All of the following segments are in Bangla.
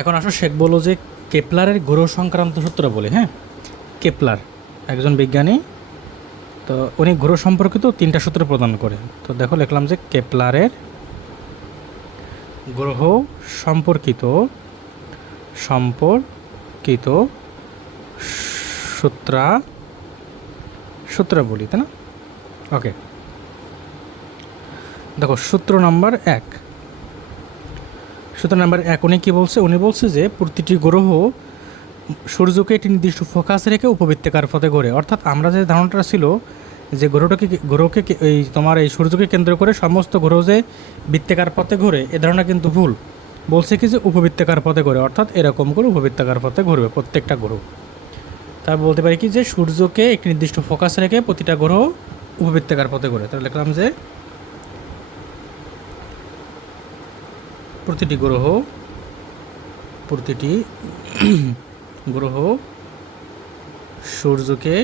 এখন আসো শেখ বলো যে কেপলারের গ্রহ সংক্রান্ত সূত্র বলে। হ্যাঁ, কেপলার একজন বিজ্ঞানী, তো উনি গ্রহ সম্পর্কিত 3টা সূত্র প্রদান করে। তো দেখো লিখলাম যে কেপলারের গ্রহ সম্পর্কিত সম্পর্কিত সূত্রাবলী, তাই না? ওকে, দেখো সূত্র নাম্বার 1। সূত্র নাম্বার 1 উনি কী বলছে? উনি বলছে যে প্রতিটি গ্রহ সূর্যকে একটি নির্দিষ্ট ফোকাস রেখে উপবৃত্তাকার পথে ঘোরে। অর্থাৎ আমরা যে ধারণাটা ছিল যে গ্রহকে এই তোমার এই সূর্যকে কেন্দ্র করে সমস্ত গ্রহ যে বৃত্তাকার পথে ঘোরে, এ ধারণা কিন্তু ভুল। বলছে কি যে উপবৃত্তাকার পথে ঘোরে, অর্থাৎ এরকম করে উপবৃত্তাকার পথে ঘুরবে প্রত্যেকটা গ্রহ। তাই বলতে পারি কি যে সূর্যকে একটি নির্দিষ্ট ফোকাস রেখে প্রতিটা গ্রহ উপবৃত্তাকার পথে ঘোরে। তাহলে লিখলাম যে প্রতিটি গ্রহ সূর্যকে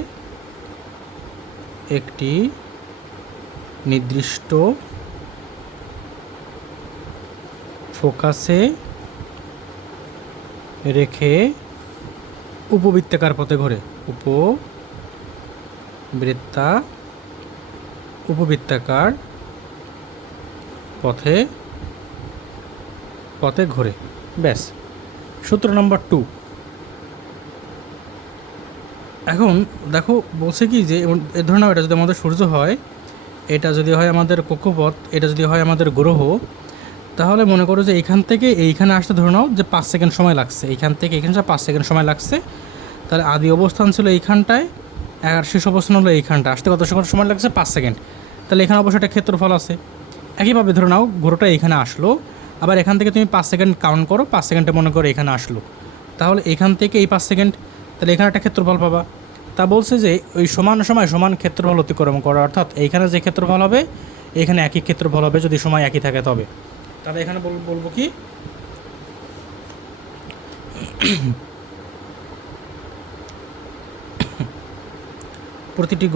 একটি নির্দিষ্ট ফোকাসে রেখে উপবৃত্তাকার পথে ঘোরে। উপবৃত্তাকার পথে ঘোরে। ব্যাস, সূত্র নম্বর 2। এখন দেখো বলছে কি যে এ ধরনের এটা যদি আমাদের সূর্য হয়, এটা যদি হয় আমাদের কক্ষপথ, এটা যদি হয় আমাদের গ্রহ, তাহলে মনে করো যে এইখান থেকে এইখানে আসতে ধরে নাও যে 5 সেকেন্ড সময় লাগছে। এইখান থেকে এইখানে 5 সেকেন্ড সময় লাগছে। তাহলে আদি অবস্থান ছিল এইখানটায়, আর শেষ অবস্থান হলো এইখানটা। আসতে কত সময় লাগছে? 5 সেকেন্ড। তাহলে এখানে অবশ্যই একটা ক্ষেত্রফল আছে। একইভাবে ধরে নাও গ্রহটা এইখানে আসলো, আবার এখান থেকে তুমি 5 সেকেন্ড কাউন্ট করো, 5 সেকেন্ডে মনে করো এখানে আসলো, তাহলে এখান থেকে এই 5 সেকেন্ড, তাহলে এখানে একটা ক্ষেত্রফল পাবা। তা বলছে যে ওই সমান সময় সমান ক্ষেত্রফল অতিক্রম করো, অর্থাৎ এইখানে যে ক্ষেত্রফল হবে এখানে একই ক্ষেত্রফল হবে যদি সময় একই থাকে তবে। তাহলে এখানে বলবো কি প্রতিটি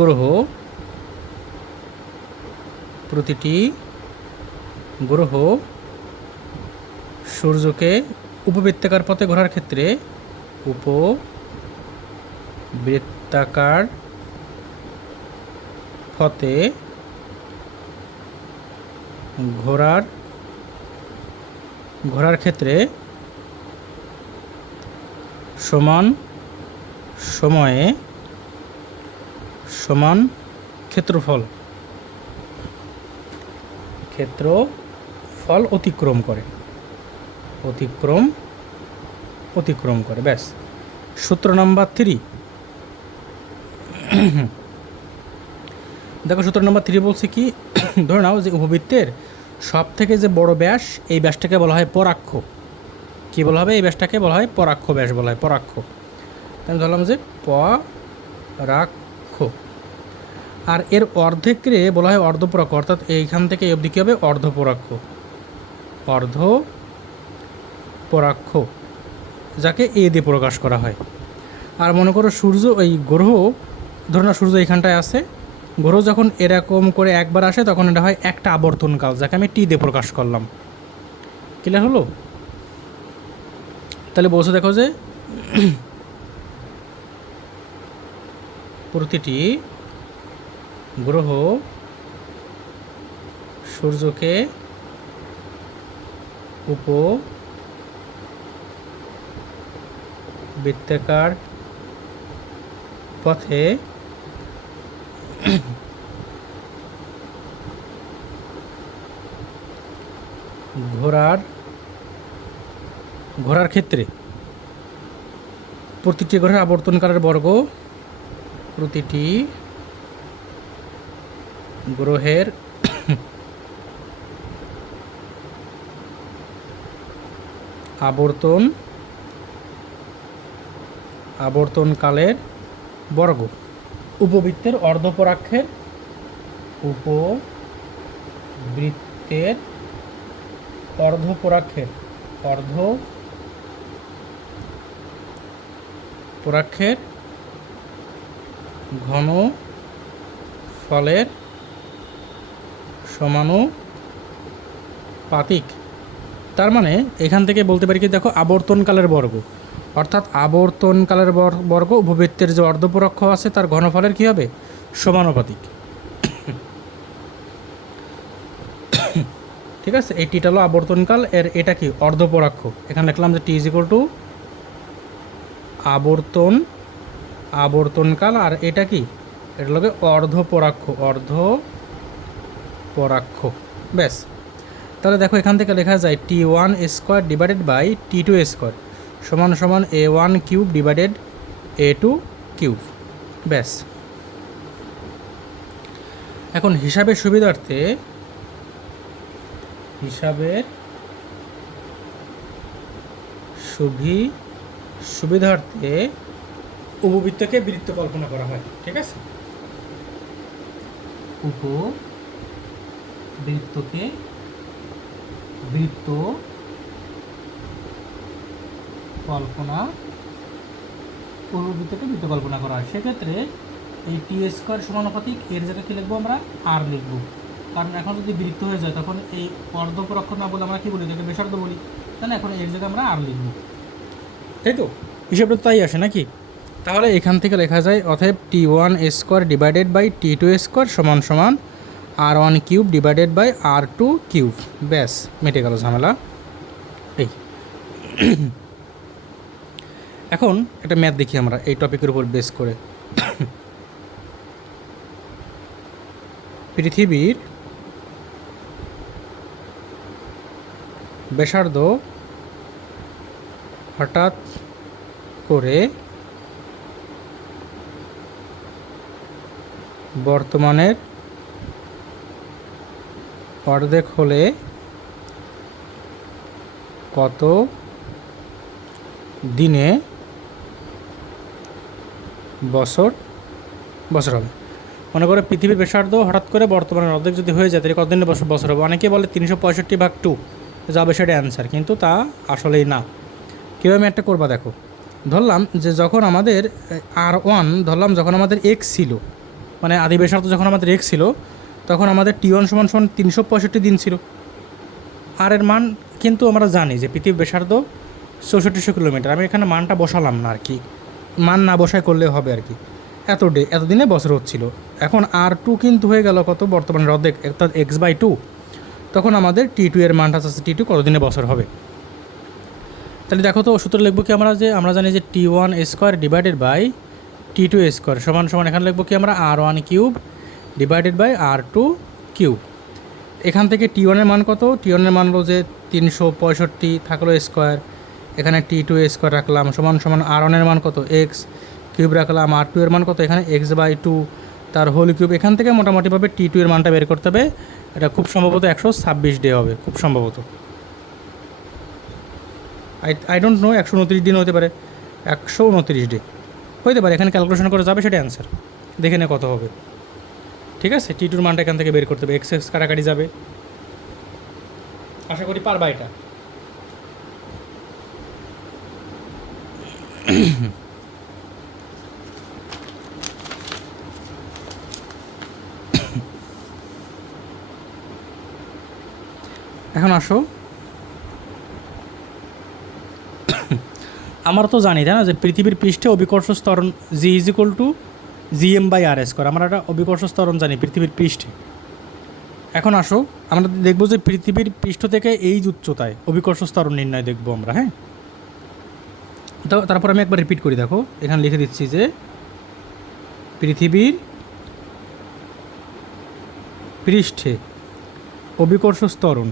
গ্রহ সূর্যকে উপবৃত্তাকার পথে ঘোরার ক্ষেত্রে উপবৃত্তাকার পথে ঘোরার ক্ষেত্রে সমান সময়ে সমান ক্ষেত্রফল অতিক্রম করে। ব্যাস, সূত্র নাম্বার 3। দেখো সূত্র নাম্বার 3 বলছে কি, ধরে নাও যে উপবৃত্তের সব থেকে যে বড় ব্যাস, এই ব্যাসটাকে বলা হয় পরাক্ষ। কী বলা হবে? এই ব্যাসটাকে বলা হয় পরাক্ষ ব্যাস বলা হয়, পরাক্ষ। তাই ধরলাম যে পরাক্ষ। আর এর অর্ধেককে বলা হয় অর্ধপরাক্ষ, অর্থাৎ এইখান থেকে এই অবধি কী হবে? অর্ধপরাক্ষ, যাকে এ দিয়ে প্রকাশ করা হয়। আর মনে করো সূর্য, ওই গ্রহ, ধরো না সূর্য এইখানটায় আছে, গ্রহ যখন এরকম করে একবার আসে তখন এটা হয় একটা আবর্তনকাল, যাকে আমি টি দিয়ে প্রকাশ করলাম। ক্লিয়ার হলো? তাহলে বলছে দেখো যে প্রতিটি গ্রহ সূর্যকে উপবৃত্তাকার পথে ঘোরার ক্ষেত্রে প্রতিটি গ্রহের আবর্তনকালের বর্গ, প্রতিটি গ্রহের আবর্তনকালের বর্গ, উপবৃত্তের অর্ধপরাক্ষের ঘনফলের সমানুপাতিক। তার মানে এখান থেকে বলতে পারি কি, দেখো আবর্তনকালের বর্গ, অর্থাৎ আবর্তনকালের বর্গ উপবৃত্তের যে অর্ধপরক্ষ আছে তার ঘনফলের কী হবে, সমানুপাতিক। ঠিক আছে, এই টিটা হলো আবর্তনকাল, এটা কি অর্ধপরাক্ষ। এখানে লিখলাম যে টি ইজ ইকুয়াল টু আবর্তনকাল, আর এটা কি, এটা হলো অর্ধপরাক্ষ। ব্যাস, তাহলে দেখো এখান থেকে লেখা যায় T1 square divided by T2 square সমান সমান A1 cube divided A2 cube. ব্যাস, এখন হিসাবের সুবিধার্থে উপবৃত্তকে বৃত্ত কল্পনা করা হয়। ঠিক আছে, উপবৃত্তকে বৃত্ত কল্পনা করা হয়। সেক্ষেত্রে এই টি স্কোয়ার সমানুপাতিক এর জায়গায় কী লিখবো, আমরা আর লিখবো, কারণ এখন যদি বৃত্ত হয়ে যায় তখন এই অর্ধপরক্ষ না বলে আমরা কী বলি, এটাকে ব্যাসার্ধ বলি, তাই না? এখন এর জায়গায় আমরা আর লিখবো, তাই তো? হিসেবটা তাই আসে নাকি? তাহলে এখান থেকে লেখা যায় অতএব T1 square divided by T2 square সমান সমান R1 cube divided by R2 cube. ব্যাস, মিটে গেল ঝামেলা। এই এখন একটা ম্যাথ দেখি আমরা এই টপিকের উপর বেস করে। পৃথিবীর ব্যাসার্ধ হঠাৎ করে বর্তমানের অর্ধেক হলে কত দিনে বছর হবে? মনে করে পৃথিবীর ব্যাসার্ধ হঠাৎ করে বর্তমানের অর্ধেক যদি হয়ে যায় তাহলে কত দিনে বছর হবে? অনেকে বলে 365/2 যাবে, সেটা অ্যান্সার, কিন্তু তা আসলেই না। কীভাবে ম্যাথটা করবা দেখো, ধরলাম যে যখন আমাদের R1 যখন আমাদের এক্স ছিল, মানে আদি ব্যাসার্ধ যখন আমাদের এক্স ছিল, তখন আমাদের T1 সমান 365 দিন ছিল। আর এর মান কিন্তু আমরা জানি যে পৃথিবীর ব্যাসার্ধ 6400 কিলোমিটার। আমি এখানে মানটা বসালাম না আর কি, মান না বসায় করলে হবে আর কি। এতদিনে বছর হচ্ছিল। এখন R2 কিন্তু হয়ে গেল কত, বর্তমানের অর্ধেক, অর্থাৎ x/2। তখন আমাদের T2 এর মানটা আছে, T2 কতদিনে বছর হবে। তাহলে দেখো তো সূত্র লিখবো কি আমরা জানি যে T1 square divided by T2 square সমান সমান এখানে লিখবো কি আমরা R1 cube divided by R2 cube. এখান থেকে T1 এর মান কত, T1 এর মান হলো যে 365 থাকলো স্কোয়ার, এখানে T2 স্কোয়ার রাখলাম সমান সমান R1 এর মান কত, এক্স কিউব রাখলাম, R2 এর মান কত, এখানে x/2 তার হোল কিউব। এখান থেকে মোটামুটিভাবে T2 এর মানটা বের করতে হবে। এটা খুব সম্ভবত 126 ডে হবে, খুব সম্ভবত। আই ডোন্ট নো, 129 দিন হতে পারে, 129 ডে হতে পারে। এখানে ক্যালকুলেশন করে যাবে, সেটা অ্যান্সার। দেখে নে কত হবে। ঠিক আছে, T2 মানটা এখান থেকে বের করতে হবে, এক্স কাটাকাটি যাবে। আশা করি পারবা এটা। এখন আসো, আমরা তো জানি তাই না যে পৃথিবীর পৃষ্ঠে অভিকর্ষ ত্বরণ G = gm/r²। আমরা একটা অভিকর্ষ ত্বরণ জানি পৃথিবীর পৃষ্ঠে। এখন আসো আমরা দেখবো যে পৃথিবীর পৃষ্ঠ থেকে এই উচ্চতায় অভিকর্ষ ত্বরণ নির্ণয় দেখবো আমরা। হ্যাঁ, তো তারপর আমি একবার রিপিট করি, দেখো এখানে লিখে দিচ্ছি যে পৃথিবীর পৃষ্ঠে অভিকর্ষ ত্বরণ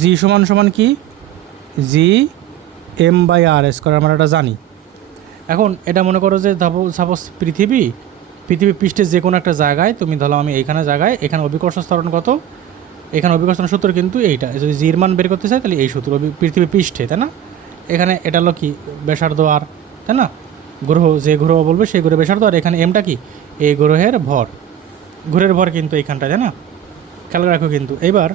জি সমান সমান কি, gm/r², আমরা এটা জানি। এখন এটা মনে করো যে সাপোজ পৃথিবী পৃষ্ঠে যে কোনো একটা জায়গায়, তুমি ধরো আমি এইখানে জায়গায়, এখানে অভিকর্ষ ত্বরণ কত, এখানে অভিকর্ষ সূত্র কিন্তু এইটা, যদি জির মান বের করতে চাই তাহলে এই সূত্র, পৃথিবী পৃষ্ঠে, তাই না? এখানে এটা হলো কি ব্যাসার্ধ আর, তাই না? গ্রহ, যে গ্রহ বলবে সেই গ্রহের ব্যাসার্ধ, আর এখানে এমটা কি এই গ্রহের ভর, গ্রহের ভর কিন্তু এইখানটা, তাই না? খেয়াল রাখো কিন্তু। এইবার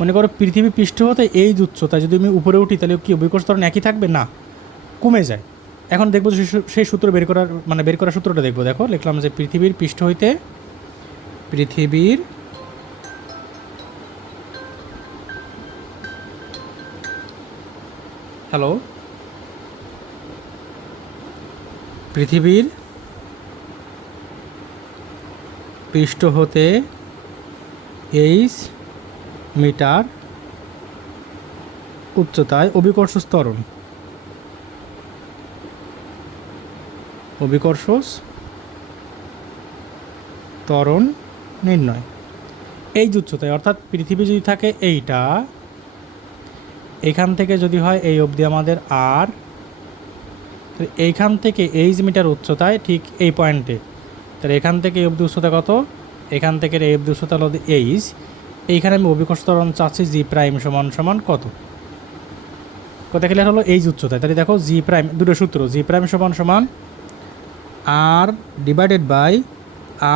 মনে করো পৃথিবী পৃষ্ঠ হতে এই উচ্চতা যদি আমি উপরে উঠি তাহলে কি অভিকর্ষ ত্বরণ একই থাকবে? না, কমে যায়। এখন দেখবো সেই সূত্র বের করার সূত্রটা দেখবো। দেখো লিখলাম যে পৃথিবীর পৃষ্ঠ হইতে পৃথিবীর হ্যালো পৃথিবীর পৃষ্ঠ হতে এইচ মিটার উচ্চতায় অভিকর্ষ ত্বরণ ত্বরণ নির্ণয়। এই যে উচ্চতায়, অর্থাৎ পৃথিবী যদি থাকে এইটা, এখান থেকে যদি হয় এই অবধি আমাদের আর, এইখান থেকে এইচ মিটার উচ্চতায় ঠিক এই পয়েন্টে, তাহলে এখান থেকে এই অবধি উচ্চতা কত, এখান থেকে এই অবধি উচ্চতা হলো এইচ। এইখানে আমি অভিকর্ষ ত্বরণ চাচ্ছি জি প্রাইম সমান সমান কত, কত ক্লিয়ার হলো এইচ উচ্চতায়। তাহলে দেখো জি প্রাইম, দুটো সূত্র, জি প্রাইম সমান সমান আর divided by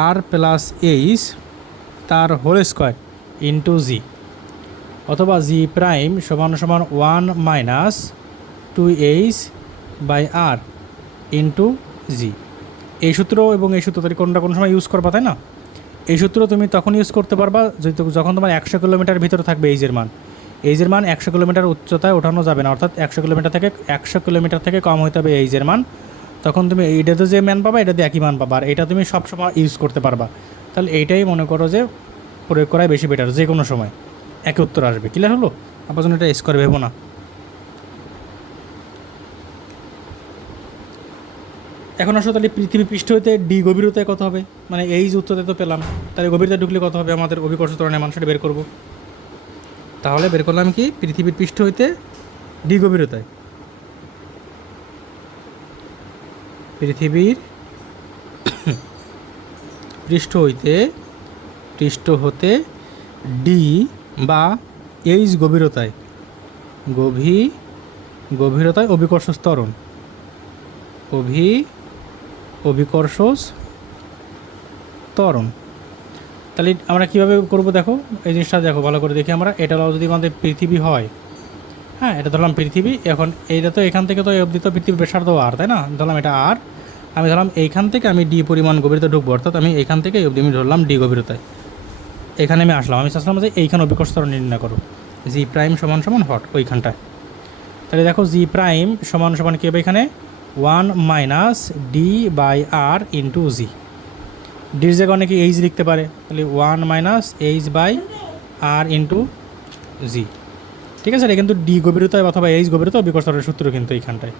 R plus H তার হোল স্কোয়ার ইন্টু জি, অথবা জি প্রাইম সমান সমান 1 minus 2h by R into G. এই সূত্র এবং এই সূত্র তুমি কোনটা কোন সময় ইউজ করবা, তাই না? এই সূত্র তুমি তখন ইউজ করতে পারবা যখন তোমার 100 কিলোমিটার ভিতরে থাকবে এইচের মান। এইচের মান 100 কিলোমিটার উচ্চতায় ওঠানো যাবে না, অর্থাৎ 100 কিলোমিটার থেকে কম হতে হবে এইচের মান। তখন তুমি এইটাতে যে মান পাবা এটাতে একই মান পাবা, আর এটা তুমি সবসময় ইউজ করতে পারবা। তাহলে এইটাই মনে করো যে প্রয়োগ করাই বেশি বেটার, যে কোনো সময় একই উত্তর আসবে। ক্লিয়ার হলো? আপনার জন্য এটা স্কোয়ার ভেবো না। এখন আসলে তাহলে পৃথিবী পৃষ্ঠ হইতে ডি গভীরতায় কত হবে, মানে এই যে উচ্চতায় তো পেলাম, তাহলে গভীরতা ঢুকলে কত হবে আমাদের অভিকর্ষ ত্বরণের মান, সেটা বের করব। তাহলে বের করলাম কি, পৃথিবীর পৃষ্ঠ হইতে ডি গভীরতায়, পৃথিবীর পৃষ্ঠ হতে ডি বা এইচ গভীরতায় অভিকর্ষ ত্বরণ, অভিকর্ষ ত্বরণ। তাহলে আমরা কীভাবে করব দেখো, এই জিনিসটা দেখো ভালো করে দেখি আমরা। এটা যদি আমাদের পৃথিবী হয়, হ্যাঁ এটা ধরলাম পৃথিবী। এখন এইটা তো এখান থেকে তো এই অবধি তো পৃথিবীর প্রেশার তো আর, তাই না? ধরলাম এটা আর, আমি ধরলাম এইখান থেকে আমি ডি পরিমাণ গভীরতা ঢুকবো, অর্থাৎ আমি এইখান থেকে এই অবধি আমি ধরলাম ডি গভীরতায়। এখানে আমি চাচ্ছিলাম যে এইখানে অভিকর্ষ ত্বরণ নির্ণয় করো, জি প্রাইম সমান সমান হট ওইখানটায়। তাহলে দেখো জি প্রাইম সমান সমান কী হবে এখানে, 1 minus D by R into G. ডির জায়গায় অনেকে এইচ লিখতে পারে, তাহলে 1 minus H by R into G. ঠিক আছে, এটা কিন্তু ডি গভীরতায় অথবা এইচ গভীরতা অভিকর্ষ ত্বরণের সূত্র কিন্তু এইখানটায়।